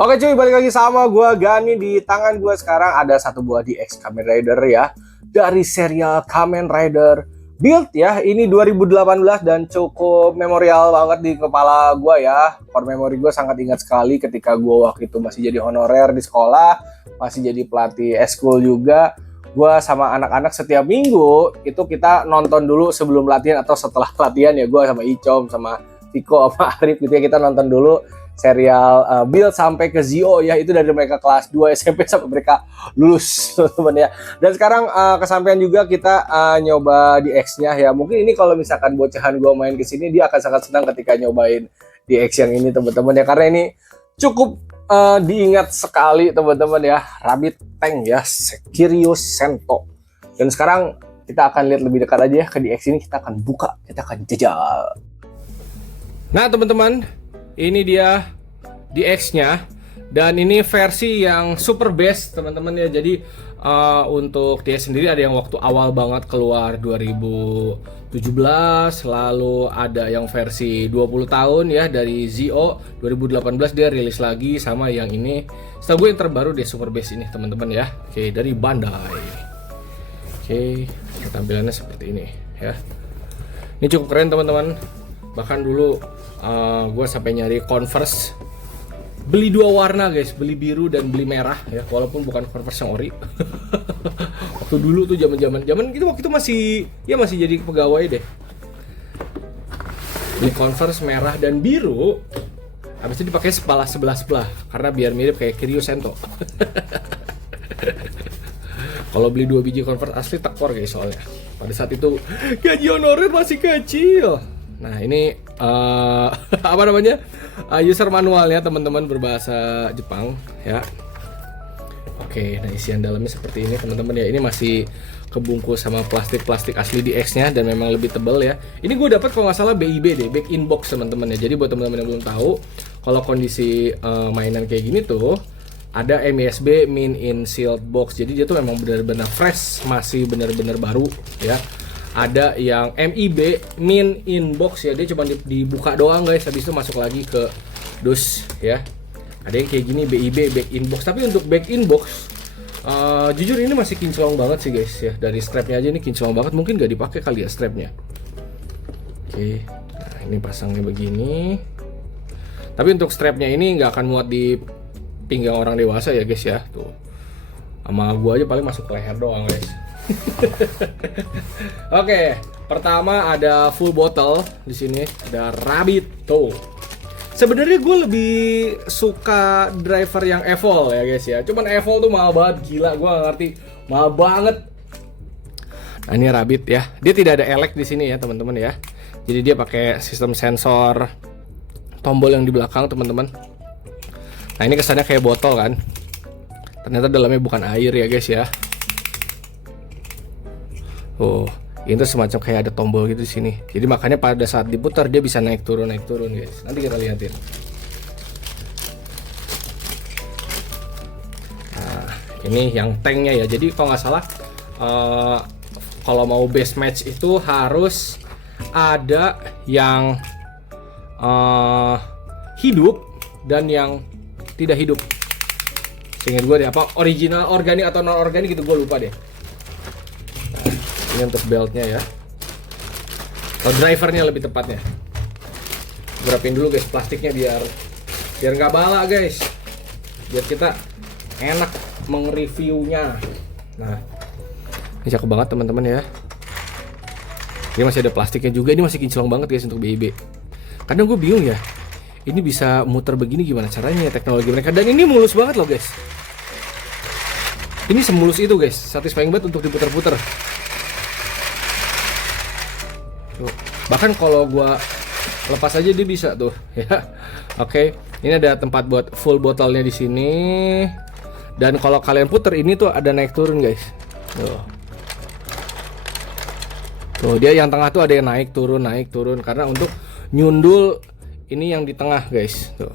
Oke cuy, balik lagi sama gua Gani. Di tangan gua sekarang ada satu buah DX Kamen Rider ya, dari serial Kamen Rider Build ya. Ini 2018 dan cukup memorial banget di kepala gua ya. Core memory gua sangat ingat sekali ketika gua waktu itu masih jadi honorer di sekolah, masih jadi pelatih eskul juga. Gua sama anak-anak setiap minggu itu kita nonton dulu sebelum latihan atau setelah latihan ya. Gua sama Icom, sama Viko, sama Arif gitu ya, kita nonton dulu serial Build sampai ke Zio ya, itu dari mereka kelas 2 SMP sampai mereka lulus teman-teman ya. Dan sekarang kesampaian juga kita nyoba DX-nya ya. Mungkin ini kalau misalkan bocahan gue main ke sini, dia akan sangat senang ketika nyobain DX yang ini teman-teman ya, karena ini cukup diingat sekali teman-teman ya. Rabbit Tank ya, Sekiryu Sento. Dan sekarang kita akan lihat lebih dekat aja ya ke DX ini, kita akan buka, kita akan jajal. Nah teman-teman, ini dia DX-nya, dan ini versi yang super best teman-teman ya. Jadi untuk dia sendiri ada yang waktu awal banget keluar 2017, lalu ada yang versi 20 tahun ya dari Zio 2018 dia rilis lagi, sama yang ini setahu gue yang terbaru deh super best ini teman-teman ya. Oke, dari Bandai. Oke, tampilannya seperti ini ya. Ini cukup keren teman-teman. Bahkan dulu gue sampai nyari Converse, beli dua warna guys, beli biru dan beli merah ya, walaupun bukan Converse yang ori. Waktu dulu tuh zaman gitu, waktu itu masih jadi pegawai deh. Beli Converse merah dan biru, habis itu dipakai sebelah karena biar mirip kayak Kiryu Sento. Kalau beli 2 biji Converse asli tekor guys, soalnya pada saat itu gaji honorer masih kecil. Nah ini apa namanya, user manualnya teman-teman, berbahasa Jepang ya. Oke, nah isian dalamnya seperti ini teman-teman ya. Ini masih kebungkus sama plastik asli DX-nya dan memang lebih tebal ya. Ini gue dapat kalau nggak salah BIB deh, back in box teman-teman ya. Jadi buat teman-teman yang belum tahu, kalau kondisi mainan kayak gini tuh ada MISB min in sealed box. Jadi dia tuh memang benar-benar fresh, masih benar-benar baru ya. Ada yang MIB min in box ya, dia cuma dibuka doang guys, habis itu masuk lagi ke dus ya. Ada yang kayak gini BIB back in box, tapi untuk back in box jujur ini masih kinclong banget sih guys ya. Dari strapnya aja ini kinclong banget, mungkin nggak dipakai kali ya strapnya. Oke, nah ini pasangnya begini, tapi untuk strapnya ini nggak akan muat di pinggang orang dewasa ya guys ya. Tuh, sama gua aja paling masuk ke leher doang guys. Oke, pertama ada full bottle di sini, ada Rabbit tuh. Sebenarnya gue lebih suka driver yang Evol ya guys ya. Cuman Evol tuh mahal banget, gila, gue gak ngerti, mahal banget. Nah ini Rabbit ya, dia tidak ada elek di sini ya teman-teman ya. Jadi dia pakai sistem sensor tombol yang di belakang teman-teman. Nah ini kesannya kayak botol kan, ternyata dalamnya bukan air ya guys ya. Oh, ini tuh semacam kayak ada tombol gitu di sini. Jadi makanya pada saat diputar dia bisa naik turun guys. Nanti kita lihatin. Nah, ini yang tanknya ya. Jadi kalau nggak salah, kalau mau base match itu harus ada yang hidup dan yang tidak hidup. Seingat gue deh, apa original, organik atau non organik gitu, gue lupa deh. Ini untuk beltnya ya, atau drivernya lebih tepatnya. Gue rapin dulu guys plastiknya biar nggak bala guys, biar kita enak mengreviewnya. Nah ini cakep banget teman-teman ya. Ini masih ada plastiknya juga, ini masih kinclong banget guys untuk BIB. Kadang gue bingung ya, ini bisa muter begini gimana caranya ya teknologi mereka. Dan ini mulus banget loh guys, ini semulus itu guys, satisfying banget untuk diputer-puter. Bahkan kalau gua lepas aja dia bisa tuh ya. Oke, ini ada tempat buat full botolnya di sini. Dan kalau kalian puter ini tuh ada naik turun guys. Tuh dia yang tengah tuh ada yang naik turun karena untuk nyundul ini yang di tengah guys. Tuh.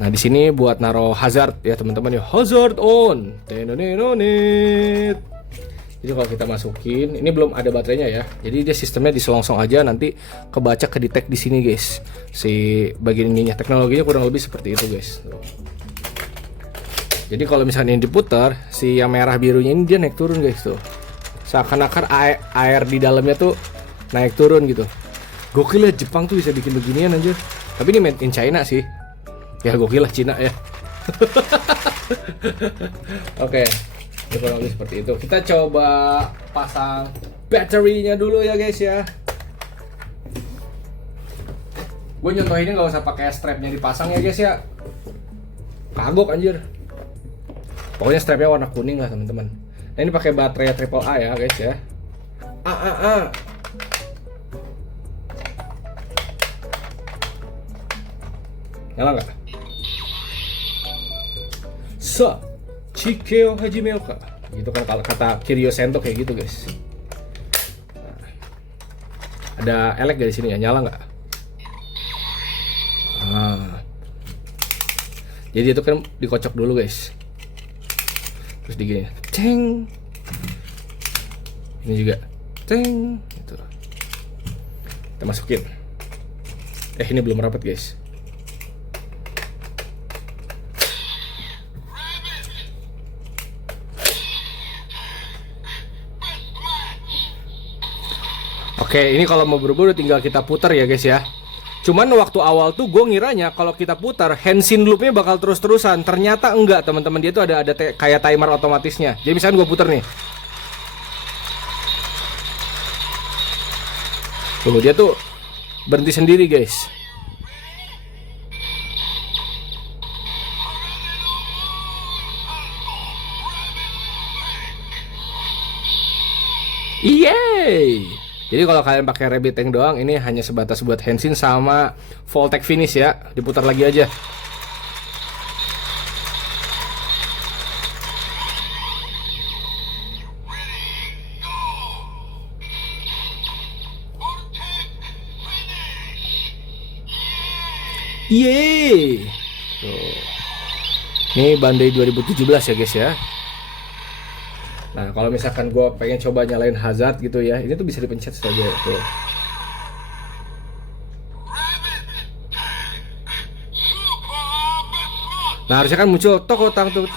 Nah di sini buat naro hazard ya teman-teman ya. Hazard on. Tenonenonit. Jadi kalau kita masukin, ini belum ada baterainya ya. Jadi dia sistemnya diselongsong aja, nanti kebaca, kedetek di sini guys. Si bagian ininya, teknologinya kurang lebih seperti itu guys. Tuh. Jadi kalau misalnya ini diputar, si yang merah birunya ini dia naik turun guys tuh. Seakan-akan air di dalamnya tuh naik turun gitu. Gokil ya, Jepang tuh bisa bikin beginian anjir. Tapi ini made in China sih. Ya gokil lah Cina ya. Oke, ini kurang lebih seperti itu. Kita coba pasang baterinya dulu ya guys ya. Gue nyontohinnya nggak usah pakai strapnya dipasang ya guys ya. Kagok anjir. Pokoknya strapnya warna kuning lah teman-teman. Nah ini pakai baterai AAA ya guys ya. Nyala nggak? Chikeo hajimeo ka. Gitu kan kalau kata Kiryu Sento kayak gitu guys. Nah, ada elek dari sini ya, nyala nggak? Jadi itu kan dikocok dulu guys. Terus digini, ceng. Ini juga, ceng. Gitu. Kita masukin. Ini belum rapat guys. Oke, ini kalau mau buru-buru tinggal kita putar ya guys ya. Cuman waktu awal tuh gue ngiranya kalau kita putar Henshin loopnya bakal terus-terusan. Ternyata enggak teman-teman, dia tuh ada kayak timer otomatisnya. Jadi misalnya gue putar nih, tuh dia tuh berhenti sendiri guys. Yeay. Jadi kalau kalian pakai Rabbit Tank doang, ini hanya sebatas buat Henshin sama Voltec finish ya. Diputar lagi aja. Yeay. Tuh. Ini Bandai 2017 ya guys ya. Nah kalau misalkan gue pengen coba nyalain hazard gitu ya, ini tuh bisa dipencet saja tuh. Nah harusnya kan muncul toko tang tuh.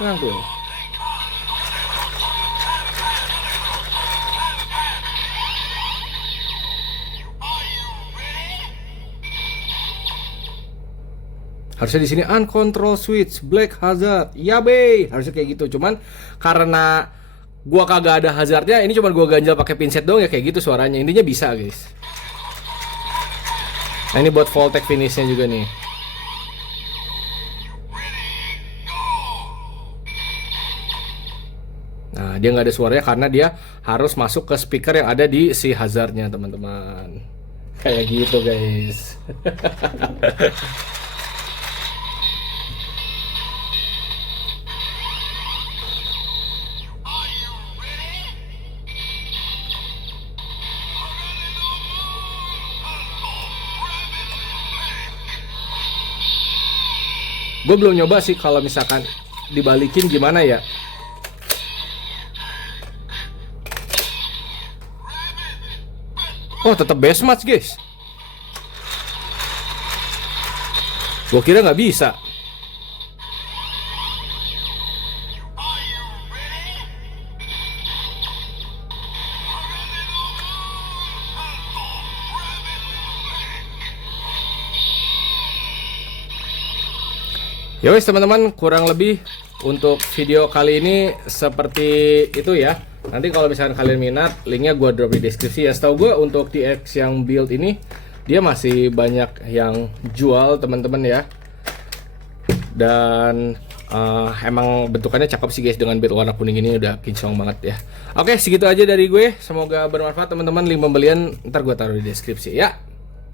Harusnya di sini uncontrol switch black hazard. Ya be, harusnya kayak gitu. Cuman karena gua kagak ada hazardnya, ini cuma gua ganjel pakai pinset doang ya kayak gitu suaranya. Intinya bisa guys. Nah ini buat Voltec finishnya juga nih. Nah dia nggak ada suaranya karena dia harus masuk ke speaker yang ada di si hazardnya teman-teman. Kayak gitu guys. Gue belum nyoba sih kalau misalkan dibalikin gimana ya. Oh tetap base match guys. Gue kira nggak bisa. Ya wes teman-teman, kurang lebih untuk video kali ini seperti itu ya. Nanti kalau misalkan kalian minat, linknya gue drop di deskripsi ya. Setahu gue untuk TX yang build ini dia masih banyak yang jual teman-teman ya. Dan emang bentukannya cakep sih guys, dengan build warna kuning ini udah kinclong banget ya. Oke, segitu aja dari gue. Semoga bermanfaat teman-teman. Link pembelian ntar gue taruh di deskripsi ya.